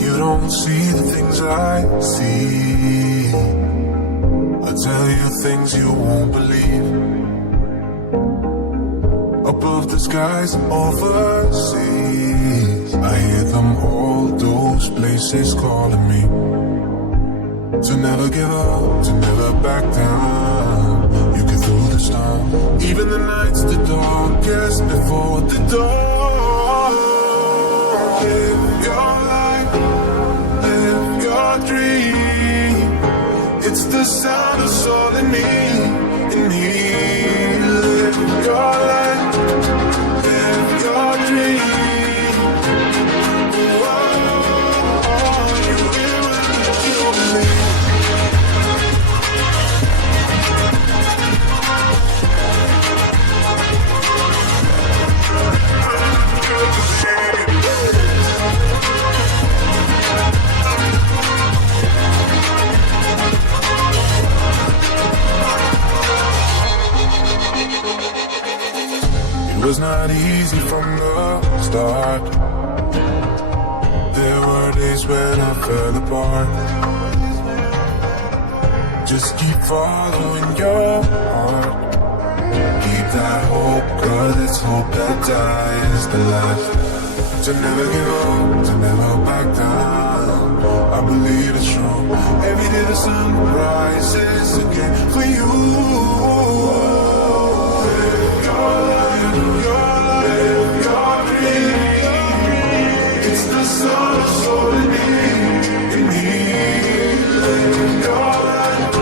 You don't see the things I see. I tell you things you won't believe. Above the skies overseas, I hear them all, those places calling me. To never give up, to never back down. You get through the storm, even the nights the darkest before the dawn. Live your life, live your dream. It's the sound of soul in me, in me. Live your life, live your dream. It was not easy from the start. There were days when I fell apart. Just keep following your heart. Keep that hope, 'cause it's hope that dies the last. To never give up, to never back down. I believe it's true. Every day the sun rises again for you. Live your life, live your dream. It's the sun of soul in me, in me. Live your life,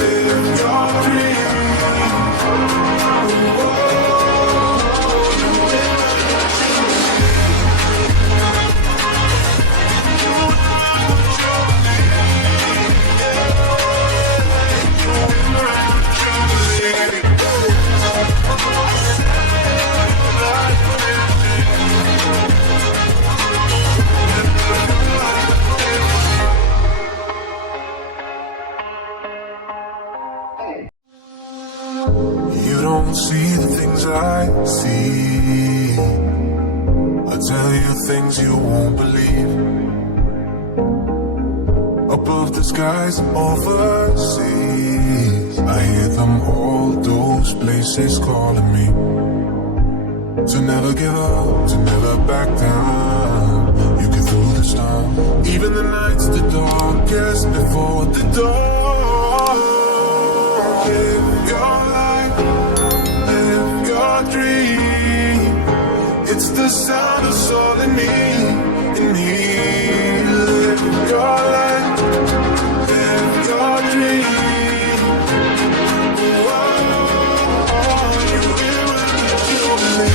live your dream. You don't see the things I see. I tell you things you won't believe. Above the skies overseas, I hear them all, those places calling me. To never give up, to never back down. You get through the storm, even the nights the darkest before the dawn. Live your life, live your dream. It's the sound of soul in me, in me. Live your life, live your dream. You will me.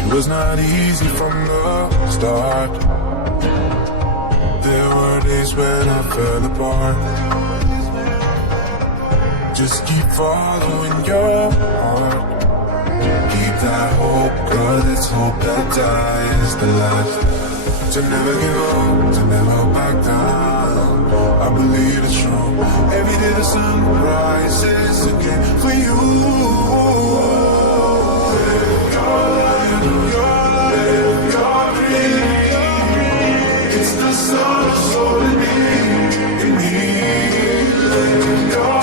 It was not easy from the start. There were days when I fell apart. Just keep following your heart. Keep that hope, 'cause it's hope that dies the last. To never give up, to never back down. I believe it's true. Every day the sun rises again for you. Live your life, live your dream. It's the sun of soul in me, in me. Live your